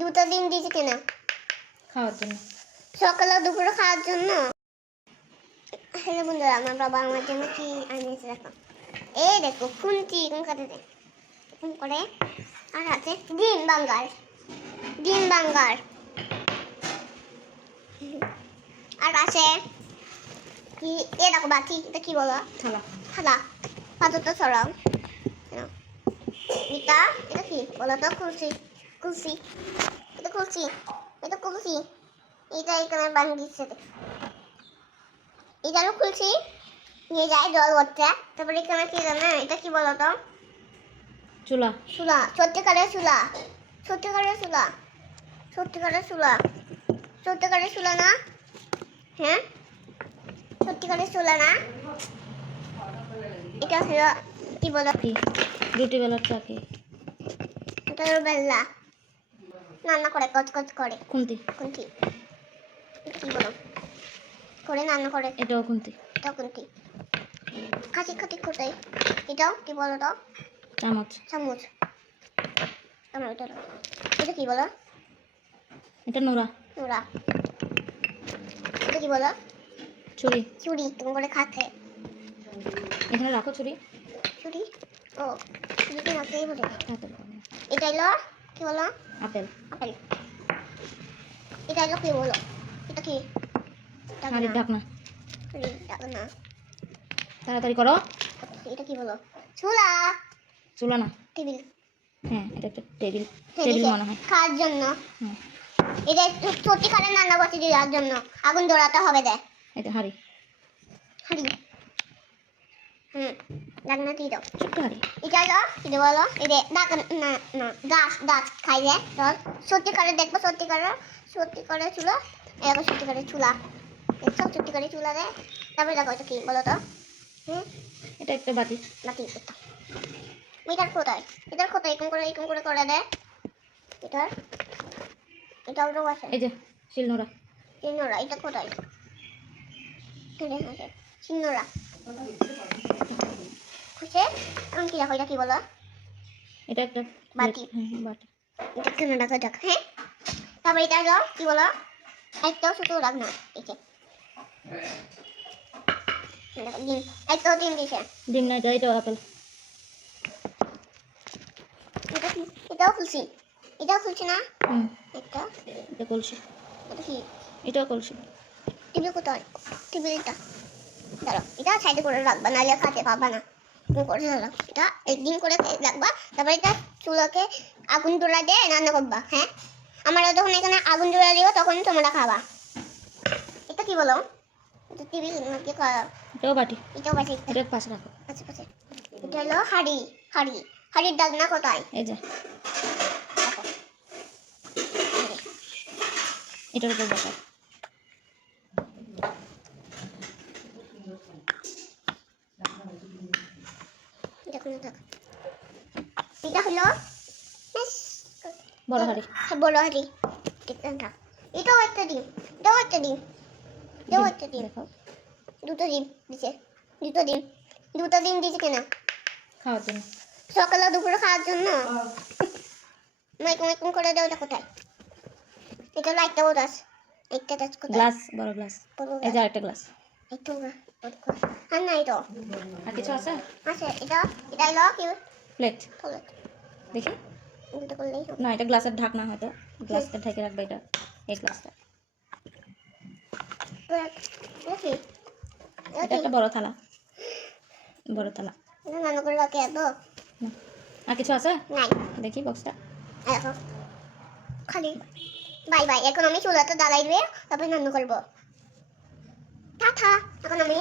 দুটো ডিম দিয়েছে কেন? খাওয়ার জন্য। সকালে দুপুরে খাওয়ার জন্য। হ্যালো বন্ধুরা, আমার বাবা আমার জন্য কি আনিয়েছে দেখো। এই দেখো খুন্তি কাটে দে করে, আর আছে ডিম বাঙ্গার, ডিম বাঙ্গার, আর আছে কি এ দেখো বাটি, এটা কি বলো? থালা। থালা। পাত্রটা সরাও। এটা এটা কি বলো তো? খুলছি খুলছি, এটা খুলছি, এটা খুলছি, এটা এখানে বানিয়ে দিচ্ছে। এটা খুলছি, নিয়ে যায় জল ভরতে। তারপরে এখানে কি জানো এটা কি বলো তো? চুলা। চুলা, সত্যিকারের চুলা, সত্যিকারের চুলা, সত্যিকারের চুলা, সত্যিকারের চুলা না? হ্যাঁ, সত্যিকারের চুলা না? এটা হলো কি বলো? কি রুটি বেলার চাকি? এটা হলো বেল্লা, রান্না করে কচ কচ করে। খুন্তি। খুন্তি কি বলো? করে রান্না করে। এটাও খুন্তি। এটাও খুন্তি। খাঁটি খাঁটি কোথায়? এটাও কি বলো তো? চামচ। চামচ। এটা কি বলো? এটা নোড়া। নোড়া। এটা কি বলো? ছুরি। ছুরি, তুমি করে খাতে। এখানে রাখো ছুরি। ছুরি, ও ছুরি কি রাখতেই বলে? আপেল। এটা হলো কি বলো? আপেল। আপেল। এটা হলো কি বলো? এটা কি? হাড়ির ঢাকনা। ঢাকনা। তাড়াতাড়ি করো। এটা কি বলো? চুলা। চুলা না, টেবিল। হ্যাঁ এটা একটা টেবিল। টেবিল মনে হয় খাওয়ার জন্য। হ্যাঁ। এটা সত্যিকারের রান্না করতে দেওয়ার জন্য আগুন ধরাতে হবে দে। এটা হাঁড়ি। হাঁড়ি। ঢাকনা দিয়ে দাও। ছোট্ট হাঁড়ি। এটা হলো কি বলো? এটা ঢাকনা না, না গাছ গাছ খাই যে চল। সত্যিকারের দেখবো, সত্যিকারের, সত্যিকারের চুলা। এরকম সত্যিকারের চুলা, সব সত্যিকারের চুলা রে। তারপরে দেখো এটা কি বলো তো? এটা একটা বাটি। বাটি। এটার কোথায়? এটার কোথায়? এরকম করে করে দেয়। এটার এটাও রোগ আছে। এই যে শিলনোড়া। শিলনোড়া, এটা কোথায়? শিলনোড়া খুশে। এখন কি দেখো এটা কি বলো? এটা একটা বাটি। বাটি। এটা কেন রাখা যাক? হ্যাঁ, তারপরে এটা হলো কি বলো? একটাও শুধু রাখ না। এই যে ডিম, একটাও ডিম দিছে। ডিম না, এটাও আপেল। এটা কি? এটাও খুলছি, এটাও খুলছি না? একটা এটা কলসি। এটা কি? এটাও কলসি। টিভি কোথায়? টিভিটা দাঁড়াও, এটা সাইডে করে রাখবা, নাহলে খাতে পাবা না। তুমি করে দাঁড়াও, এটা একদিন করে রাখবা। তারপরে এটা চুলাকে আগুন ধরা দিয়ে রান্না করবা। হ্যাঁ, আমরা যখন এখানে আগুন ধরা দিব তখন তোমরা খাবা। এটা কি বলো? এটা টিভি নাকি? এটাও বাটি। এটাও বাসি। এটা পাশে রাখো। আচ্ছা আচ্ছা, এটা হলো হাঁড়ি। হাঁড়ি, হাঁড়ির ডাকনা কোথায়? এই যে এটার উপর বসাও। এটা হলো বড় হাঁড়ি। বড় হাঁড়ি। এটাও একটা ডিম, এটাও একটা ডিম, এটাও একটা ডিম। দুটো ডিম দিছে, দুটো ডিম, দুটো ডিম দিছে কেন? খাওয়ার জন্য। সকালে দুপুরে খাওয়ার জন্য। মাইকুম করে দাও। এটা কোথায়? এটা হলো একটা ওরাস, একটা গাছ কোথায়? গ্লাস, বড় গ্লাস। এই যে আরেকটা গ্লাস। একটু আর নাই তো। আর কিছু আছে? আচ্ছা, এটা এটা হলো কি? প্লেট। প্লেট। দেখি। এটা করলেই হবে না, এটা গ্লাসের ঢাকনা, হয়তো গ্লাসটা ঢেকে রাখবে। এটা এই গ্লাসটা। দেখি এটা একটা বড় থালা। বড় থালা। রান্না করে রাখে এত। আর কিছু আছে? নাই। দেখি বক্সটা। দেখো খালি। বাই বাই, এখন আমি চুলাটা জ্বালাই দিয়ে তারপরে রান্না করবো। টাটা, এখন আমি